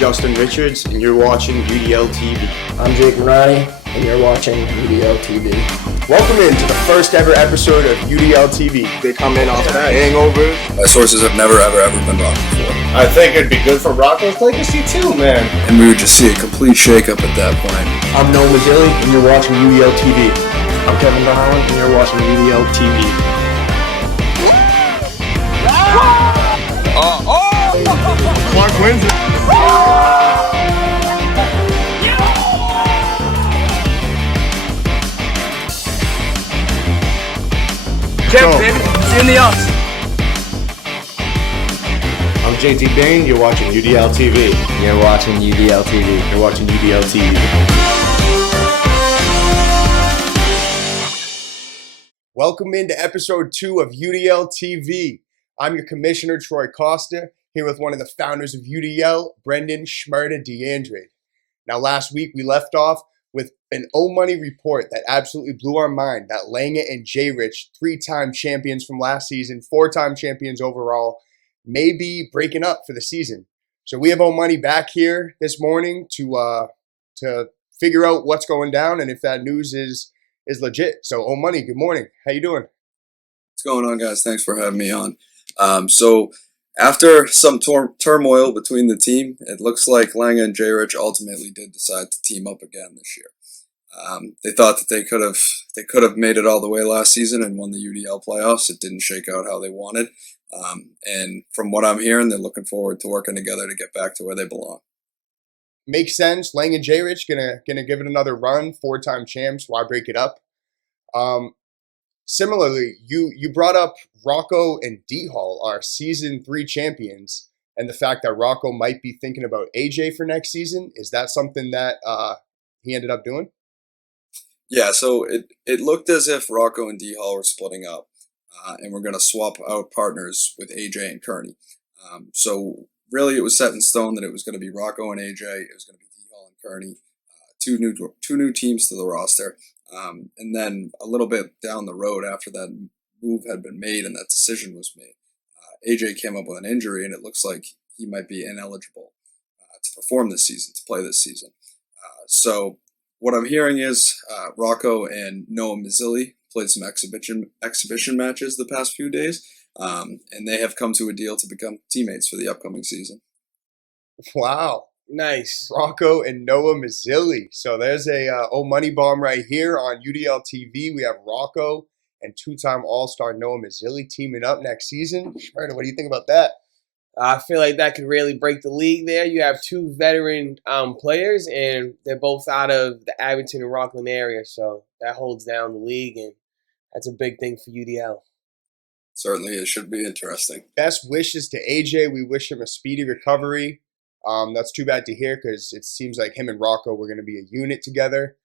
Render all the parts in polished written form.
Justin Richards, and you're watching UDL TV. I'm Jake Marani, and you're watching UDL TV. Welcome into the first ever episode of UDL TV. They come in off that hangover. My sources have never been wrong before. I think it'd be good for Rocco's legacy too, man. And we would just see a complete shakeup at that point. I'm Noah Mazzilli, and you're watching UDL TV. I'm Kevin Donald, and you're watching UDL TV. Clark wins it. Check, baby. See you in the office. I'm JT Bain, you're watching UDL TV. You're watching UDL TV. You're watching UDL TV. Welcome into episode 2 of UDL TV. I'm your commissioner, Troy Costa, here with one of the founders of UDL, Brendan Schmerda DeAndre. Now, last week we left off with an O-Money report that absolutely blew our mind, that Lange and J. Rich, 3-time champions from last season, 4-time champions overall, may be breaking up for the season. So we have O-Money back here this morning to figure out what's going down and if that news is legit. So O-Money, good morning. How you doing? What's going on, guys? Thanks for having me on. So after some turmoil between the team, it looks like Lange and J. Rich ultimately did decide to team up again this year. They thought that they could have made it all the way last season and won the UDL playoffs. It didn't shake out how they wanted. And from what I'm hearing, they're looking forward to working together to get back to where they belong. Makes sense. Lange and J. Rich gonna give it another run. 4-time champs. Why break it up? Similarly, you brought up Rocco and D-Hall, our season 3 champions, and the fact that Rocco might be thinking about AJ for next season. Is that something that he ended up doing? Yeah, so it looked as if Rocco and D-Hall were splitting up, and we're going to swap out partners with AJ and Kearney. So really it was set in stone that it was going to be Rocco and AJ, it was going to be D-Hall and Kearney, two new teams to the roster. And then a little bit down the road after that move had been made and that decision was made, AJ came up with an injury and it looks like he might be ineligible to perform this season, to play this season. So what I'm hearing is Rocco and Noah Mazzilli played some exhibition matches the past few days, and they have come to a deal to become teammates for the upcoming season. Wow. Nice. Rocco and Noah Mazzilli. So there's a O-Money bomb right here on UDL TV. We have Rocco and 2-time All-Star Noah Mazzilli teaming up next season. Schmerda, what do you think about that? I feel like that could really break the league there. You have 2 veteran players, and they're both out of the Abington and Rockland area, so that holds down the league, and that's a big thing for UDL. Certainly, it should be interesting. Best wishes to AJ. We wish him a speedy recovery. That's too bad to hear because it seems like him and Rocco were going to be a unit together.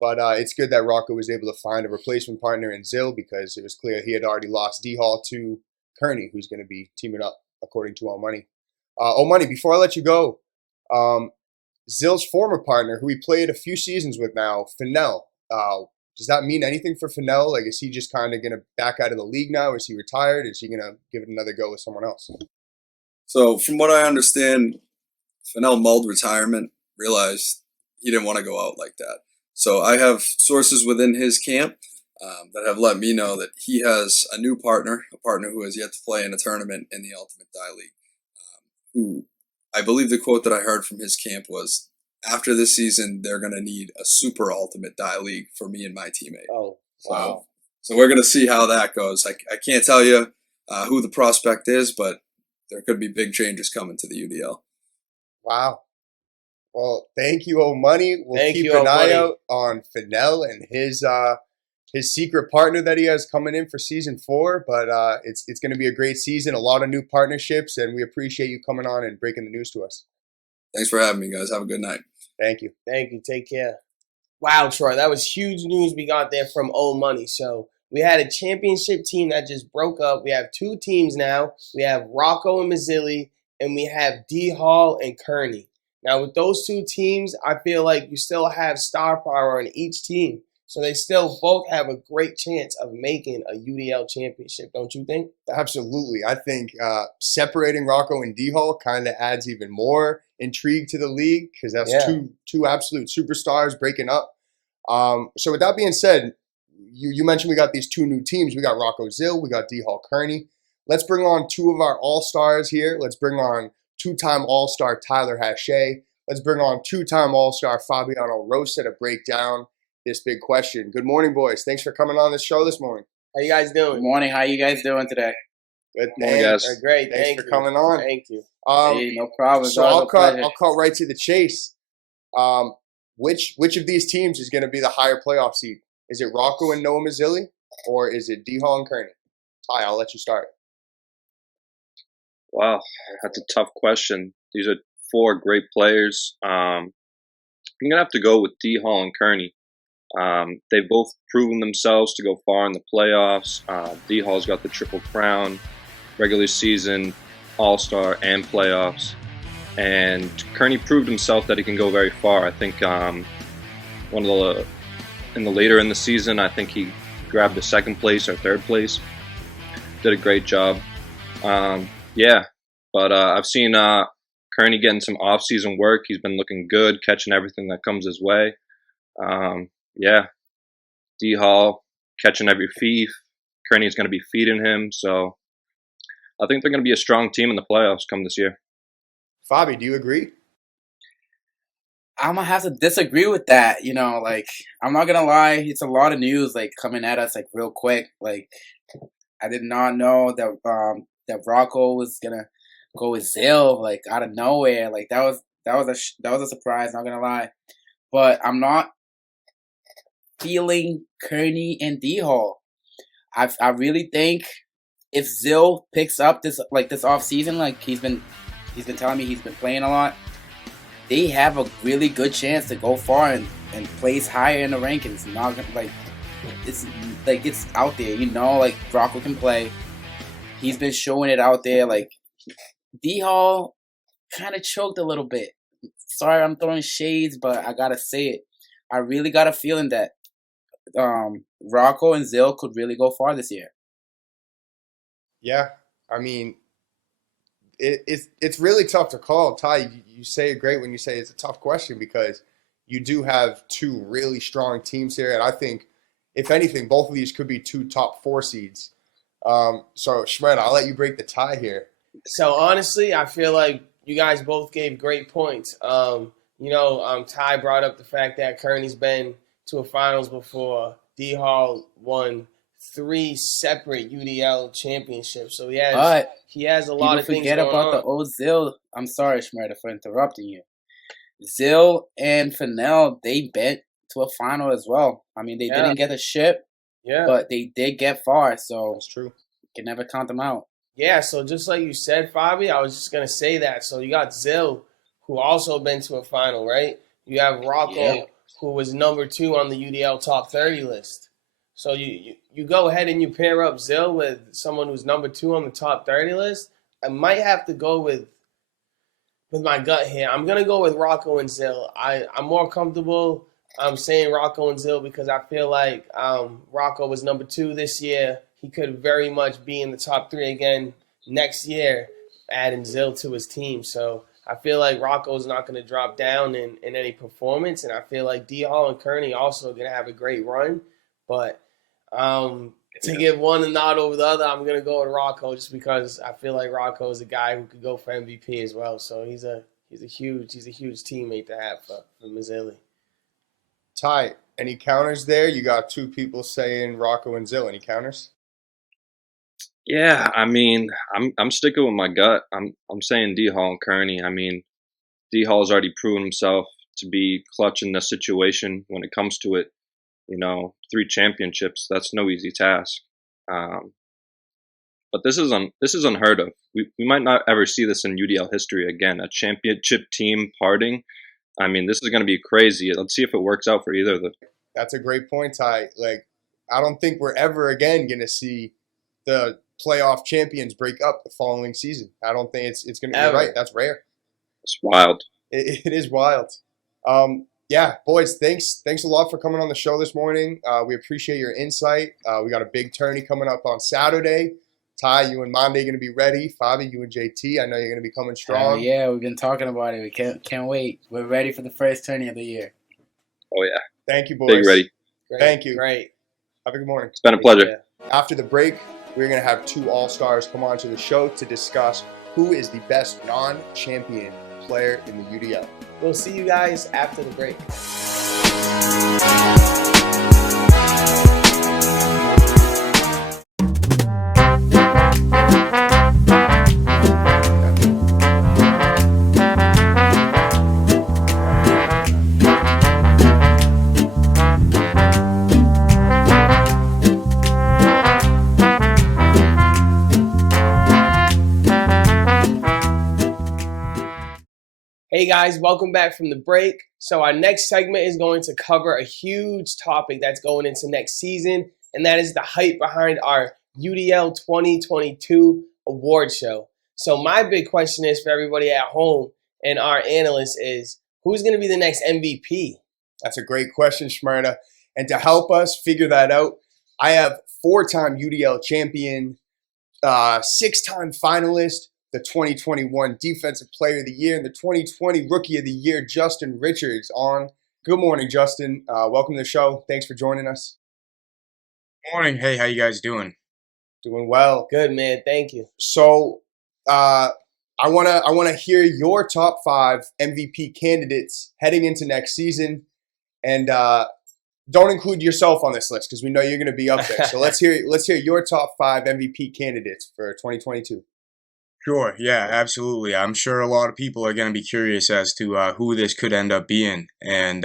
But it's good that Rocco was able to find a replacement partner in Zill because it was clear he had already lost D-Hall to Kearney, who's going to be teaming up, according to O-Money. O-Money, before I let you go, Zill's former partner, who he played a few seasons with now, Fennell, does that mean anything for Fennell? Like, is he just kind of going to back out of the league now? Is he retired? Is he going to give it another go with someone else? So from what I understand, Fennell mulled retirement, realized he didn't want to go out like that. So I have sources within his camp that have let me know that he has a new partner, a partner who has yet to play in a tournament in the Ultimate Die League, who I believe the quote that I heard from his camp was, after this season, they're going to need a super Ultimate Die League for me and my teammate. Oh, wow. So we're going to see how that goes. I can't tell you who the prospect is, but there could be big changes coming to the UDL. Wow. Well, thank you, O-Money. We'll keep an eye out on Fennell and his secret partner that he has coming in for season 4. But it's going to be a great season, a lot of new partnerships, and we appreciate you coming on and breaking the news to us. Thanks for having me, guys. Have a good night. Thank you. Thank you. Take care. Wow, Troy, that was huge news we got there from O-Money. So we had a championship team that just broke up. We have 2 teams now. We have Rocco and Mazzilli, and we have D-Hall and Kearney. Now, with those 2 teams, I feel like you still have star power on each team. So they still both have a great chance of making a UDL championship, don't you think? Absolutely. I think separating Rocco and D-Hall kind of adds even more intrigue to the league because that's Yeah. two absolute superstars breaking up. So with that being said, you mentioned we got these two new teams. We got Rocco Zill, we got D-Hall Kearney. Let's bring on two of our all-stars here. Let's bring on two-time all-star Tyler Hache. Let's bring on two-time all-star Fabiano Rosa to break down this big question. Good morning, boys. Thanks for coming on the show this morning. How you guys doing? Good morning. How you guys doing today? Good, Morning, guys. Great. Thanks for coming on. Thank you. Hey, no problem. So I'll cut right to the chase. Which of these teams is going to be the higher playoff seed? Is it Rocco and Noah Mazzilli, or is it D-Hall and Kearney? Ty, I'll let you start. Wow, that's a tough question. These are four great players. I'm gonna have to go with D-Hall and Kearney. They've both proven themselves to go far in the playoffs. D-Hall's got the triple crown, regular season, all-star, and playoffs. And Kearney proved himself that he can go very far. I think later in the season, I think he grabbed the second place or third place. Did a great job. I've seen Kearney getting some off-season work. He's been looking good, catching everything that comes his way. D-Hall catching every feed. Kearney's going to be feeding him. So I think they're going to be a strong team in the playoffs come this year. Fabi, do you agree? I'm gonna have to disagree with that. You know, like, I'm not gonna lie, it's a lot of news like coming at us like real quick. Like, I did not know that Rocco was gonna go with Zill like out of nowhere. Like that was a surprise. Not gonna lie, but I'm not feeling Kearney and D-Hall. I really think if Zill picks up this off season, like he's been telling me he's been playing a lot, they have a really good chance to go far and place higher in the rankings. Not gonna, it's out there, you know. Like Rocco can play. He's been showing it out there. Like D-Hall kind of choked a little bit. Sorry, I'm throwing shades, but I gotta say it. I really got a feeling that Rocco and Zill could really go far this year. Yeah, I mean, it's really tough to call. Ty, you say it great when you say it's a tough question because you do have two really strong teams here, and I think, if anything, both of these could be two top four seeds. So, Shred, I'll let you break the tie here. So, honestly, I feel like you guys both gave great points. Ty brought up the fact that Kearney's been to a finals before. D-Hall won 3 separate UDL championships. So he has a lot of things going on. Forget about the old Zill. I'm sorry, Shmerda, for interrupting you. Zill and Fennell, they bent to a final as well. I mean, they didn't get a ship, but they did get far. So that's true. You can never count them out. Yeah, so just like you said, Fabi, I was just going to say that. So you got Zill, who also been to a final, right? You have Rocco, who was number 2 on the UDL top 30 list. So you go ahead and you pair up Zill with someone who's number 2 on the top 30 list. I might have to go with my gut here. I'm going to go with Rocco and Zill. I'm more comfortable saying Rocco and Zill because I feel like Rocco was number 2 this year. He could very much be in the top 3 again next year, adding Zill to his team. So I feel like Rocco's not going to drop down in any performance, and I feel like D-Hall and Kearney also are going to have a great run. But to give one a nod over the other, I'm going to go with Rocco just because I feel like Rocco is a guy who could go for MVP as well. So he's a huge teammate to have for Mazzilli. Ty, any counters there? You got two people saying Rocco and Zill. Any counters? Yeah, I mean, I'm sticking with my gut. I'm saying D-Hall and Kearney. I mean, D-Hall's already proven himself to be clutch in this situation when it comes to it. 3 championships, that's no easy task. But this is unheard of. We might not ever see this in UDL history again, a championship team parting. I mean, this is going to be crazy. Let's see if it works out for either of them. That's a great point, Ty. Like, I don't think we're ever again going to see the playoff champions break up the following season. I don't think it's going to be right. That's rare. It's wild. It is wild. Yeah, boys, thanks a lot for coming on the show this morning. We appreciate your insight. We got a big tourney coming up on Saturday. Ty, you and Monday going to be ready. Fabi, you and JT, I know you're going to be coming strong. Yeah, we've been talking about it. We can't wait. We're ready for the first tourney of the year. Oh, yeah. Thank you, boys. Big ready. Great. Thank you. Great. Have a good morning. It's been a pleasure. After the break, we're going to have 2 All-Stars come on to the show to discuss who is the best non-champion player in the UDL. We'll see you guys after the break. Hey guys, welcome back from the break. So our next segment is going to cover a huge topic that's going into next season, and that is the hype behind our UDL 2022 award show. So my big question is for everybody at home and our analysts is, who's going to be the next MVP? That's a great question, Shmurda. And to help us figure that out, I have 4-time UDL champion, 6-time finalist, the 2021 Defensive Player of the Year, and the 2020 Rookie of the Year, Justin Richards, on. Good morning, Justin. Welcome to the show. Thanks for joining us. Morning. Hey, how you guys doing? Doing well. Good, man. Thank you. So, I wanna hear your top 5 MVP candidates heading into next season, and don't include yourself on this list because we know you're going to be up there. So let's hear your top 5 MVP candidates for 2022. Sure. Yeah, absolutely. I'm sure a lot of people are going to be curious as to who this could end up being. And,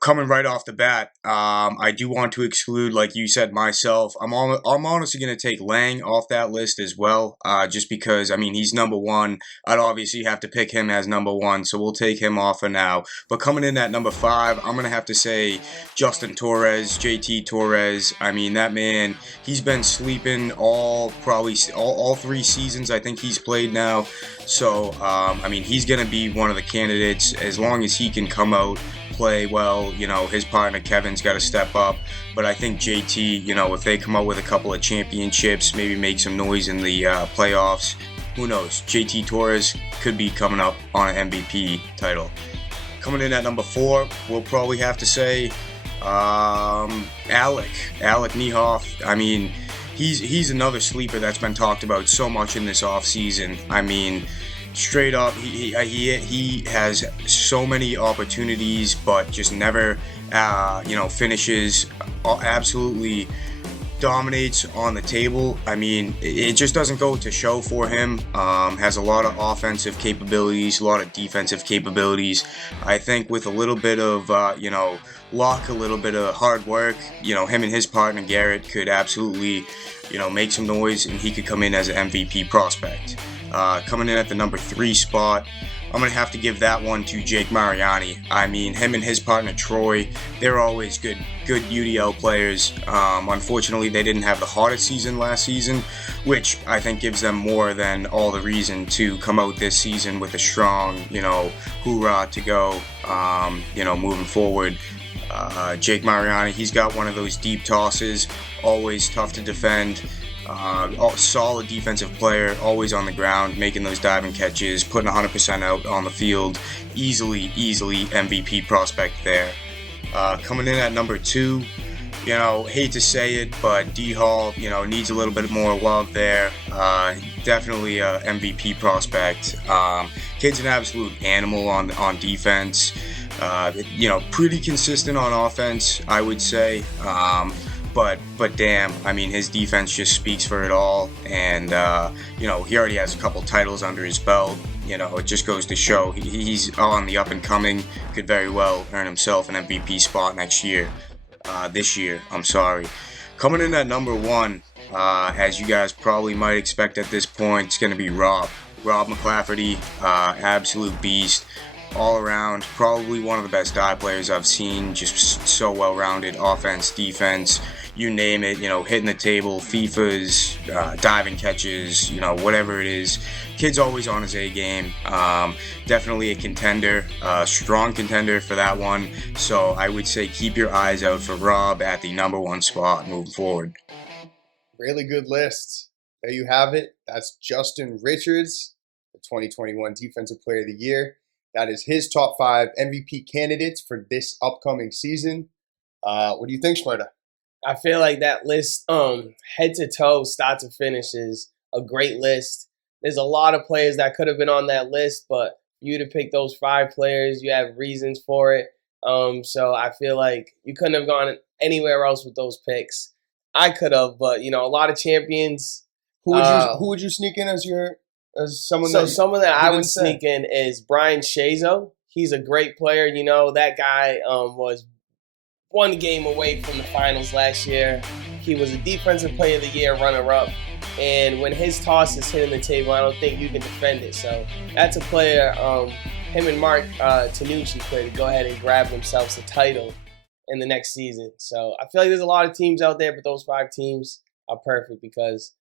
coming right off the bat, I do want to exclude, like you said, myself. I'm honestly going to take Lang off that list as well, just because, he's number 1. I'd obviously have to pick him as number 1, so we'll take him off for now. But coming in at number 5, I'm going to have to say Justin Torres, JT Torres. That man, he's been sleeping all 3 seasons I think he's played now. So, he's going to be one of the candidates as long as he can come out, play well. His partner Kevin's got to step up. But I think JT, if they come out with a couple of championships, maybe make some noise in the playoffs, who knows? JT Torres could be coming up on an MVP title. Coming in at number 4, we'll probably have to say Alec Niehoff. He's another sleeper that's been talked about so much in this offseason. Straight up, he has so many opportunities, but just never, finishes. Absolutely dominates on the table. It just doesn't go to show for him. Has a lot of offensive capabilities, a lot of defensive capabilities. I think with a little bit of, luck, a little bit of hard work, him and his partner Garrett could absolutely, make some noise, and he could come in as an MVP prospect. Coming in at the number 3 spot, I'm going to have to give that one to Jake Mariani. Him and his partner Troy, they're always good UDL players. Unfortunately, they didn't have the hottest season last season, which I think gives them more than all the reason to come out this season with a strong, hoorah to go, moving forward. Jake Mariani, he's got one of those deep tosses, always tough to defend. Solid defensive player, always on the ground, making those diving catches, putting 100% out on the field. Easily MVP prospect there. Coming in at number 2, hate to say it, but D-Hall, needs a little bit more love there. Definitely a MVP prospect. Kid's an absolute animal on defense. Pretty consistent on offense, I would say. But damn, his defense just speaks for it all. And, he already has a couple titles under his belt. It just goes to show he's on the up and coming. Could very well earn himself an MVP spot this year. Coming in at number 1, as you guys probably might expect at this point, it's going to be Rob McClafferty, absolute beast. All around, probably one of the best dive players I've seen. Just so well-rounded, offense, defense, you name it, hitting the table, FIFAs, diving catches, whatever it is. Kid's always on his A game. Definitely a contender, strong contender for that one. So I would say keep your eyes out for Rob at the number 1 spot moving forward. Really good list. There you have it. That's Justin Richards, the 2021 Defensive Player of the Year. That is his top 5 MVP candidates for this upcoming season. What do you think, Shmurda? I feel like that list, head to toe, start to finish, is a great list. There's a lot of players that could have been on that list, but you to pick those 5 players, you have reasons for it. So I feel like you couldn't have gone anywhere else with those picks. I could have, but a lot of champions. Who would you sneak in as someone? So that someone that I would say? sneak in is Brian Shazo. He's a great player. That guy was one game away from the finals last year. He was a Defensive Player of the Year runner-up. And when his toss is hitting the table, I don't think you can defend it. So that's a player, him and Mark Tanucci could go ahead and grab themselves a title in the next season. So I feel like there's a lot of teams out there, but those 5 teams are perfect because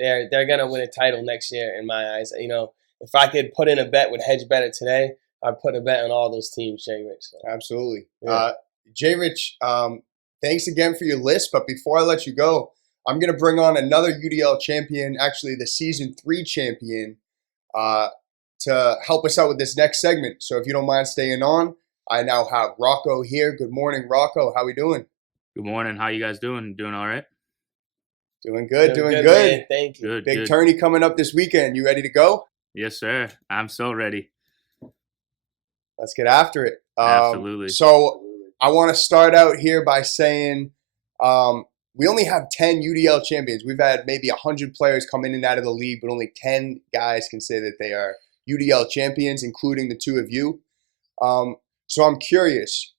they're going to win a title next year in my eyes. If I could put in a bet with Hedge Better today, I'd put a bet on all those teams, Jay Rich. So. Absolutely. Yeah. Jay Rich, thanks again for your list. But before I let you go, I'm going to bring on another UDL champion, actually the Season 3 champion, to help us out with this next segment. So if you don't mind staying on, I now have Rocco here. Good morning, Rocco. How we doing? Good morning. How you guys doing? Doing all right? Doing good. Man, thank you. Good. Big good. tourney coming up this weekend. You ready to go? Yes, sir. I'm so ready. Let's get after it. Absolutely. So I want to start out here by saying we only have 10 UDL champions. We've had maybe 100 players come in and out of the league, but only 10 guys can say that they are UDL champions, including the 2 of you. So I'm curious,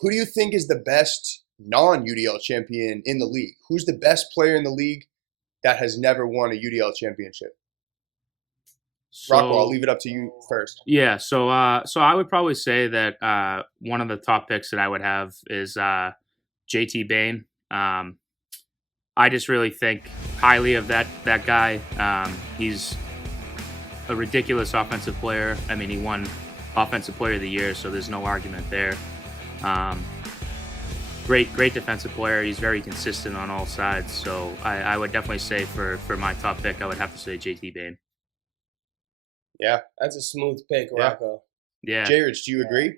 who do you think is the best non-UDL champion in the league? Who's the best player in the league that has never won a UDL championship? So, Rocco, I'll leave it up to you first. Yeah. So I would probably say that one of the top picks that I would have is JT Bain. I just really think highly of that guy. He's a ridiculous offensive player. I mean, he won Offensive Player of the Year, so there's no argument there. Great defensive player. He's very consistent on all sides. So I would definitely say for my top pick, I would have to say JT Bain. Yeah. That's a smooth pick, Yeah. Rocco. Yeah. Jay Rich, do you agree?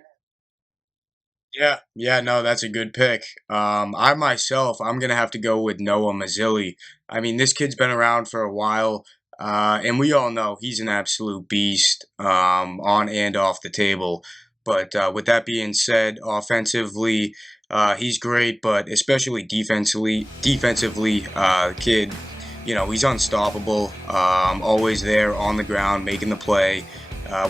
Yeah, no, that's a good pick. I'm going to have to go with Noah Mazzilli. I mean, this kid's been around for a while, and we all know he's an absolute beast on and off the table. But with that being said, offensively, he's great, but especially defensively, kid, he's unstoppable, always there on the ground, making the play.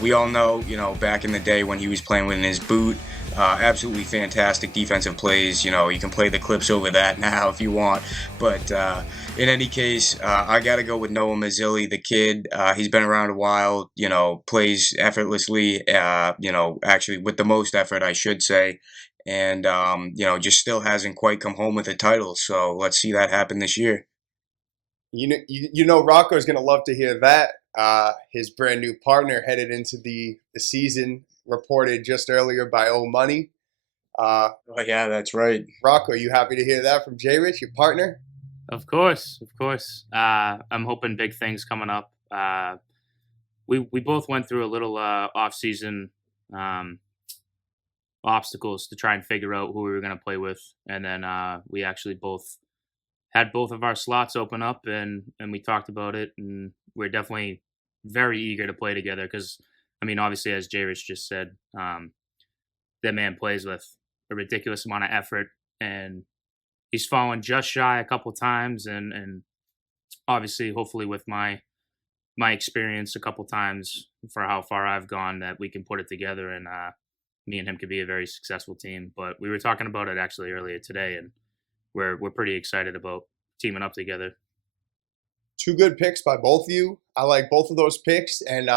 We all know, back in the day when he was playing with his boot, absolutely fantastic defensive plays. You can play the clips over that now if you want. But in any case, I got to go with Noah Mazzilli, the kid. He's been around a while, plays effortlessly, actually with the most effort, I should say. And, just still hasn't quite come home with a title. So let's see that happen this year. Rocco's going to love to hear that. His brand new partner headed into the season, reported just earlier by O Money. Oh, yeah, that's right. Rocco, you happy to hear that from Jay Rich, your partner? Of course. I'm hoping big things coming up. We both went through a little off-season obstacles to try and figure out who we were going to play with, and then we actually both had both of our slots open up, and we talked about it, and we're definitely very eager to play together because, I mean, obviously, as Jay Rich just said, that man plays with a ridiculous amount of effort, and he's fallen just shy a couple times, and obviously, hopefully, with my experience a couple times for how far I've gone, that we can put it together, and me and him could be a very successful team. But we were talking about it actually earlier today, and we're pretty excited about teaming up together. 2 good picks by both of you. I like both of those picks, and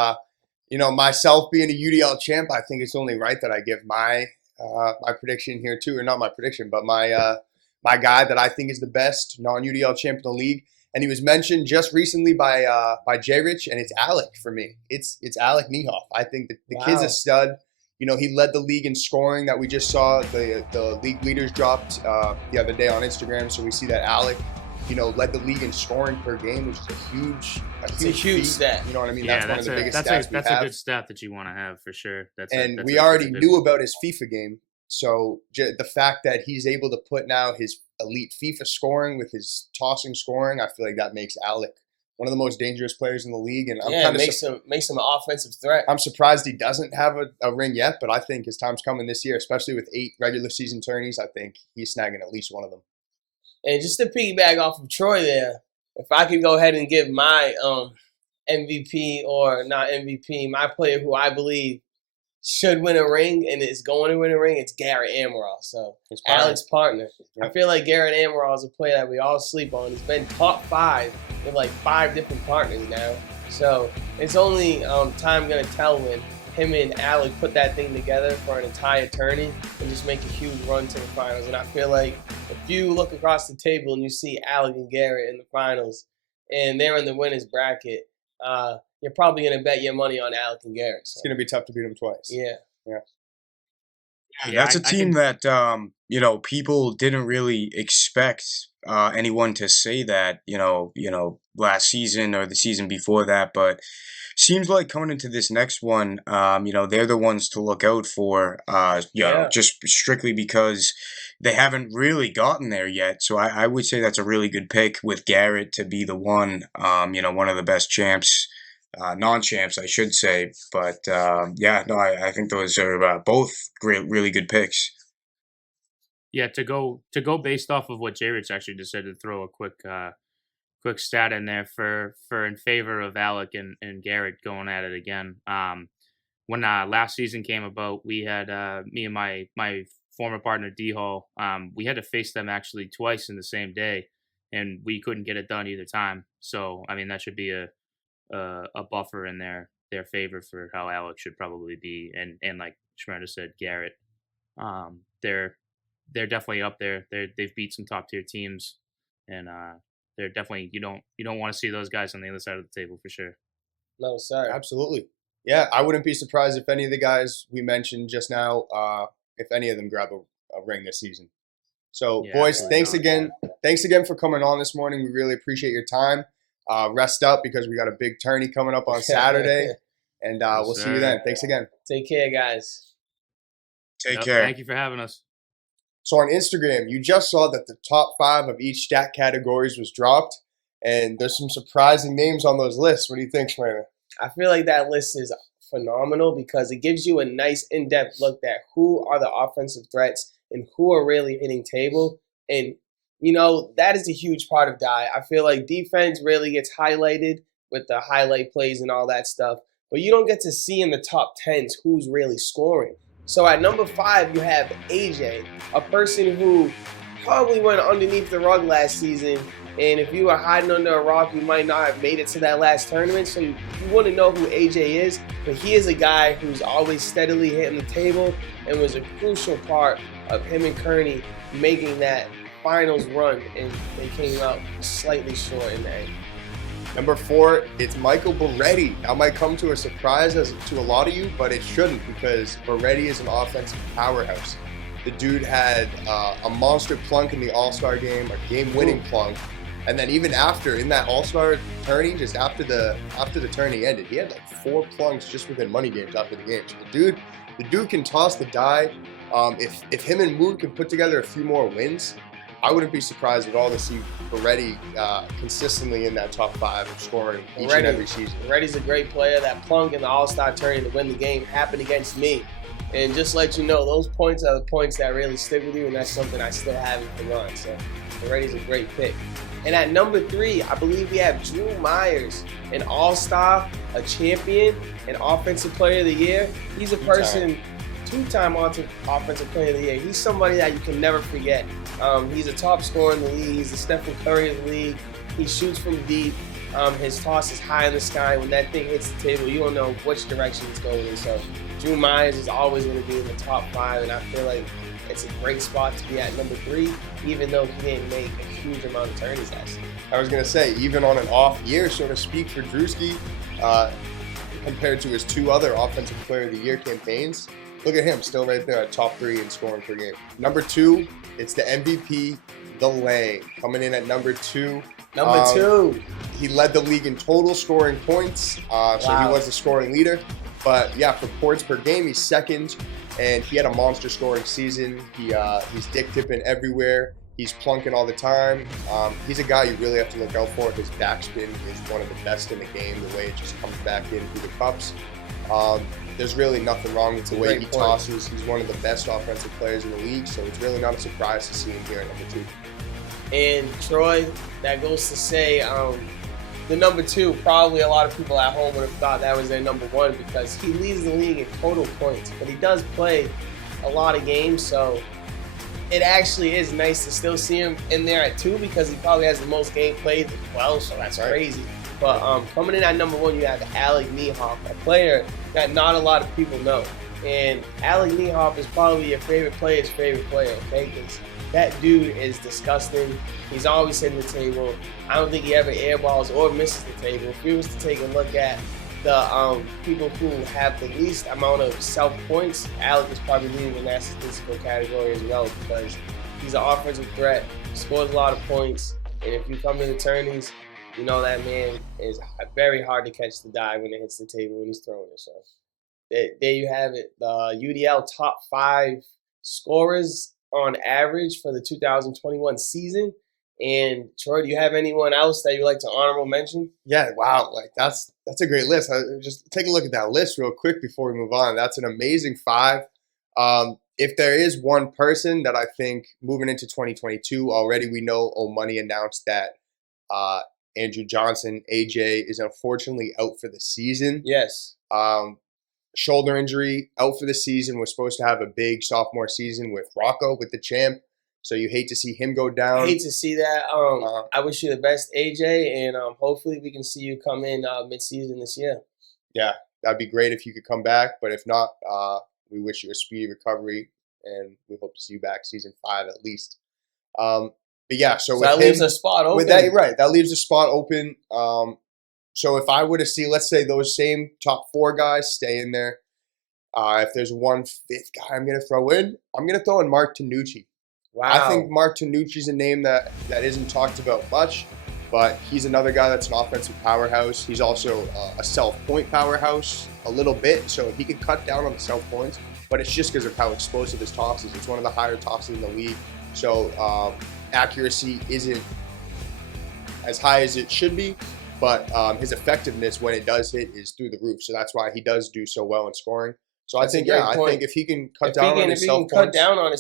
myself being a UDL champ, I think it's only right that I give my prediction here too, or not my prediction, but my my guy that I think is the best non-UDL champ in the league. And he was mentioned just recently by Jay Rich, and it's Alec for me. It's Alec Niehoff. I think that the kid's a stud. You know, he led the league in scoring that we just saw. The league leaders dropped the other day on Instagram, so we see that Alec, you know, led the league in scoring per game, which is a huge stat. You know what I mean? Yeah, that's one of the biggest stats we have. That's a good stat that you want to have for sure. We already knew about his FIFA game. So the fact that he's able to put now his elite FIFA scoring with his tossing scoring, I feel like that makes Alec one of the most dangerous players in the league. And makes him an offensive threat. I'm surprised he doesn't have a ring yet, but I think his time's coming this year, especially with 8 regular season tourneys. I think he's snagging at least one of them. And just to piggyback off of Troy there, if I could go ahead and give my MVP or not MVP, my player who I believe should win a ring and is going to win a ring, it's Garrett Amaral. So Alec's partner. Yep. I feel like Garrett Amaral is a player that we all sleep on. He's been top 5 with like 5 different partners now. So it's only time going to tell when him and Alec put that thing together for an entire tourney and just make a huge run to the finals. And I feel like if you look across the table and you see Alec and Garrett in the finals and they're in the winner's bracket, you're probably going to bet your money on Alec and Garrett. So. It's going to be tough to beat them twice. Yeah. That's a team that, you know, people didn't really expect anyone to say that, you know, last season or the season before that. But seems like coming into this next one, you know, they're the ones to look out for, you know, just strictly because they haven't really gotten there yet. So I would say that's a really good pick with Garrett to be the one, you know, one of the best champs. Non-champs, I should say, but I think those are both really good picks. Yeah, to go based off of what Jay Rich actually just said, to throw a quick stat in there for in favor of Alec and Garrett going at it again. When last season came about, we had me and my former partner D Hall. We had to face them actually twice in the same day, and we couldn't get it done either time. So I mean, that should be a buffer in their favor for how Alec should probably be, and like Schmerda said, Garrett, they're definitely up there. They've beat some top tier teams, and they're definitely you don't want to see those guys on the other side of the table for sure. No, sorry, absolutely. Yeah, I wouldn't be surprised if any of the guys we mentioned just now, if any of them grab a ring this season. So, boys, thanks again for coming on this morning. We really appreciate your time. Rest up because we got a big tourney coming up on Saturday, and we'll see you then. Thanks again. Take care, guys. Take care. Thank you for having us. So on Instagram, you just saw that the top 5 of each stat categories was dropped, and there's some surprising names on those lists. What do you think, Schmerda? I feel like that list is phenomenal because it gives you a nice in-depth look at who are the offensive threats and who are really hitting table. And you know, that is a huge part of Die. I feel like defense really gets highlighted with the highlight plays and all that stuff, but you don't get to see in the top 10s who's really scoring. So at number 5, you have AJ, a person who probably went underneath the rug last season, and if you were hiding under a rock, you might not have made it to that last tournament, so you wouldn't know who AJ is, but he is a guy who's always steadily hitting the table and was a crucial part of him and Kearney making that finals run, and they came out slightly short in the end. Number 4, it's Michael Beretti. That might come to a surprise to a lot of you, but it shouldn't because Beretti is an offensive powerhouse. The dude had a monster plunk in the All-Star game, a game-winning plunk, and then even after, in that All-Star tourney, just after the tourney ended, he had like 4 plunks just within money games after the game. So the dude can toss the die. If him and Mood could put together a few more wins, I wouldn't be surprised at all to see Beretti consistently in that top 5 scoring each and every season. Beretti's a great player. That plunk in the All-Star tourney to win the game happened against me. And just let you know, those points are the points that really stick with you, and that's something I still haven't forgotten. So Beretti's a great pick. And at number 3, I believe we have Drew Myers, an all-star, a champion, an offensive player of the year. He's a person, two-time offensive player of the year. He's somebody that you can never forget. He's a top scorer in the league. He's the Stephen Curry of the league. He shoots from deep. His toss is high in the sky. When that thing hits the table, you don't know which direction it's going in. So Drew Myers is always going to be in the top 5, and I feel like it's a great spot to be at number 3, even though he didn't make a huge amount of tourneys last year. I was going to say, even on an off year, so to speak, for Drewski, compared to his 2 other Offensive Player of the Year campaigns, look at him, still right there at top 3 in scoring per game. Number 2, it's the MVP, the Lang, coming in at number 2. Number 2. He led the league in total scoring points, so he was the scoring leader. But yeah, for points per game, he's second, and he had a monster scoring season. He's dick tipping everywhere. He's plunking all the time. He's a guy you really have to look out for. His backspin is one of the best in the game, the way it just comes back in through the cups. There's really nothing wrong with the way he tosses. He's one of the best offensive players in the league, so it's really not a surprise to see him here at number 2. And Troy, that goes to say the number 2, probably a lot of people at home would have thought that was their number 1 because he leads the league in total points. But he does play a lot of games, so it actually is nice to still see him in there at 2 because he probably has the most game played as well, so that's crazy. But coming in at number 1, you have Alec Niehoff, a player that not a lot of people know. And Alec Niehoff is probably your favorite player's favorite player, okay? Because that dude is disgusting. He's always hitting the table. I don't think he ever airballs or misses the table. If you was to take a look at the people who have the least amount of self-points, Alec is probably leading in that statistical category as well because he's an offensive threat, scores a lot of points, and if you come to the tourneys, you know that man is very hard to catch the dive when it hits the table when he's throwing it. So there you have it. The UDL top 5 scorers on average for the 2021 season. And Troy, do you have anyone else that you would like to honorable mention? Yeah, wow, like that's a great list. Just take a look at that list real quick before we move on. That's an amazing 5. If there is one person that I think moving into 2022, already we know Money announced that Andrew Johnson, AJ, is unfortunately out for the season. Yes. Shoulder injury, out for the season. We're supposed to have a big sophomore season with Rocco, with the champ. So you hate to see him go down. I hate to see that. I wish you the best, AJ, and hopefully we can see you come in mid-season this year. Yeah, that'd be great if you could come back. But if not, we wish you a speedy recovery, and we hope to see you back season 5 at least. But yeah, so with that him, leaves a spot open. With that, right, that leaves a spot open. So if I were to see, let's say those same top 4 guys stay in there, if there's one 5th guy I'm going to throw in, I'm going to throw in Mark Tanucci. Wow. I think Mark Tanucci's a name that isn't talked about much, but he's another guy that's an offensive powerhouse. He's also a self-point powerhouse a little bit, so he can cut down on the self-points, but it's just because of how explosive his toss is. It's one of the higher tosses in the league, so accuracy isn't as high as it should be, but his effectiveness when it does hit is through the roof. So that's why he does do so well in scoring. So I think if he can cut down on his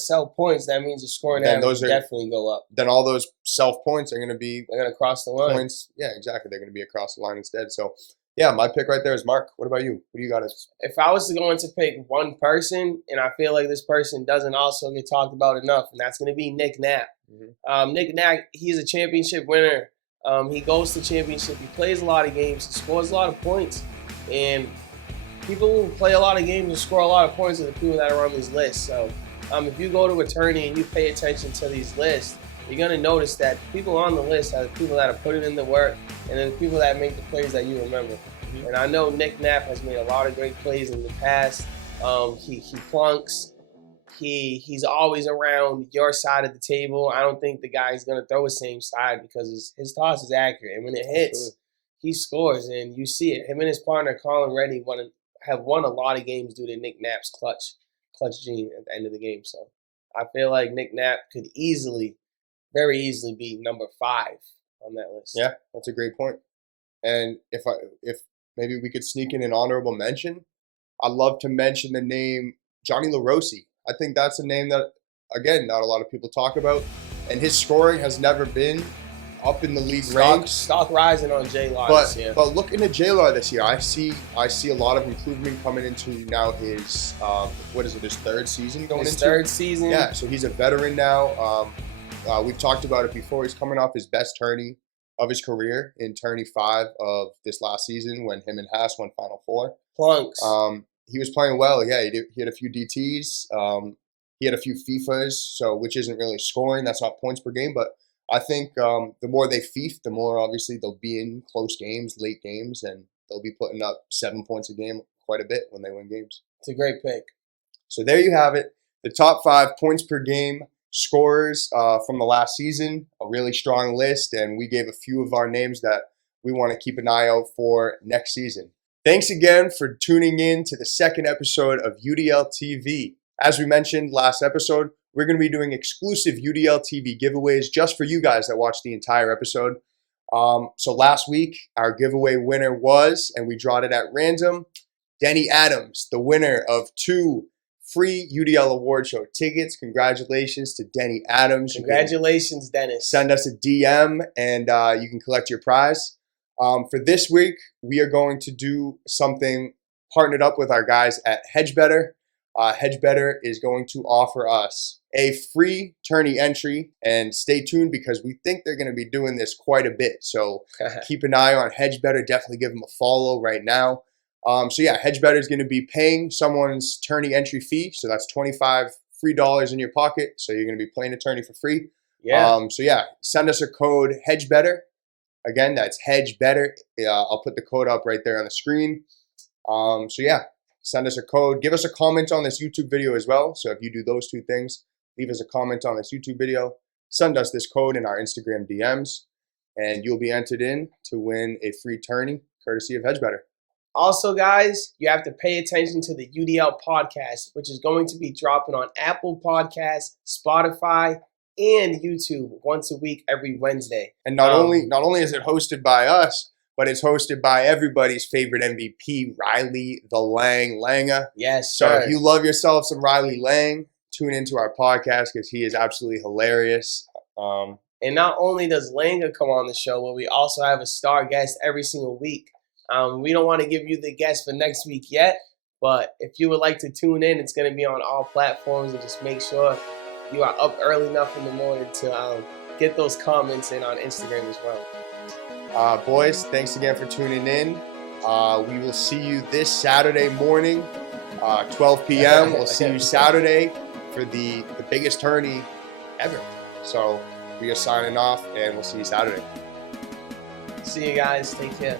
self points, that means the scoring average will definitely go up. Then all those self points are going to be cross the line. Points. Yeah, exactly. They're going to be across the line instead. So yeah, my pick right there is Mark. What about you? What do you got? If I was going to pick one person, and I feel like this person doesn't also get talked about enough, and that's going to be Nick Knapp. Mm-hmm. Nick Knapp, he's a championship winner. He goes to championship. He plays a lot of games. He scores a lot of points. And people who play a lot of games and score a lot of points are the people that are on these lists. So if you go to a tourney and you pay attention to these lists, you're going to notice that people on the list are the people that are putting in the work and then the people that make the plays that you remember. Mm-hmm. And I know Nick Knapp has made a lot of great plays in the past. He plunks. He's always around your side of the table. I don't think the guy's going to throw his same side because his toss is accurate. And when it hits, he scores. And you see it. Him and his partner, Colin Reddy, have won a lot of games due to Nick Knapp's clutch gene at the end of the game. So I feel like Nick Knapp could very easily be number 5 on that list. Yeah, that's a great point. And if maybe we could sneak in an honorable mention, I'd love to mention the name Johnny LaRossi. I think that's a name that, again, not a lot of people talk about. And his scoring has never been up in the league range. Stock rising on J-Law this year. But looking at J-Law this year, I see a lot of improvement coming into now his, his 3rd season going into? His 3rd season. Yeah, so he's a veteran now. We've talked about it before. He's coming off his best tourney of his career in tourney 5 of this last season when him and Haas won Final Four. Plunks. He was playing well. Yeah, he had a few DTs. He had a few FIFAs, so which isn't really scoring. That's not points per game, but I think the more they FIFA, the more obviously they'll be in close games, late games, and they'll be putting up 7 points a game quite a bit when they win games. It's a great pick. So there you have it. The top 5 points per game scorers from the last season. A really strong list, and we gave a few of our names that we want to keep an eye out for next season. Thanks again for tuning in to the second episode of UDL TV. As we mentioned last episode, we're going to be doing exclusive UDL TV giveaways just for you guys that watched the entire episode. So last week, our giveaway winner was, and we drawed it at random, Denny Adams, the winner of 2 free UDL award show tickets. Congratulations to Denny Adams. Congratulations, Dennis. Send us a DM and you can collect your prize. For this week, we are going to do something partnered up with our guys at HedgeBetter. HedgeBetter is going to offer us a free tourney entry, and stay tuned because we think they're going to be doing this quite a bit. So keep an eye on HedgeBetter. Definitely give them a follow right now. So yeah, HedgeBetter is going to be paying someone's tourney entry fee. So that's $25 free in your pocket. So you're going to be playing a tourney for free. Yeah. So yeah, send us a code HedgeBetter. Again, that's HedgeBetter. I'll put the code up right there on the screen. So yeah, send us a code. Give us a comment on this YouTube video as well. So if you do those 2 things, leave us a comment on this YouTube video. Send us this code in our Instagram DMs, and you'll be entered in to win a free tourney courtesy of HedgeBetter. Also, guys, you have to pay attention to the UDL podcast, which is going to be dropping on Apple Podcasts, Spotify, and YouTube once a week every Wednesday. And not only is it hosted by us, but it's hosted by everybody's favorite MVP, Riley the Lang Langa. Yes, So sir. if you love yourself some Riley Lang, tune into our podcast because he is absolutely hilarious. And not only does Langa come on the show, but we also have a star guest every single week. We don't want to give you the guest for next week yet, but if you would like to tune in, it's going to be on all platforms, and just make sure you are up early enough in the morning to get those comments in on Instagram as well. Boys, thanks again for tuning in. We will see you this Saturday morning, 12 p.m. We'll see you Saturday for the biggest tourney ever. So we are signing off, and we'll see you Saturday. See you guys. Take care.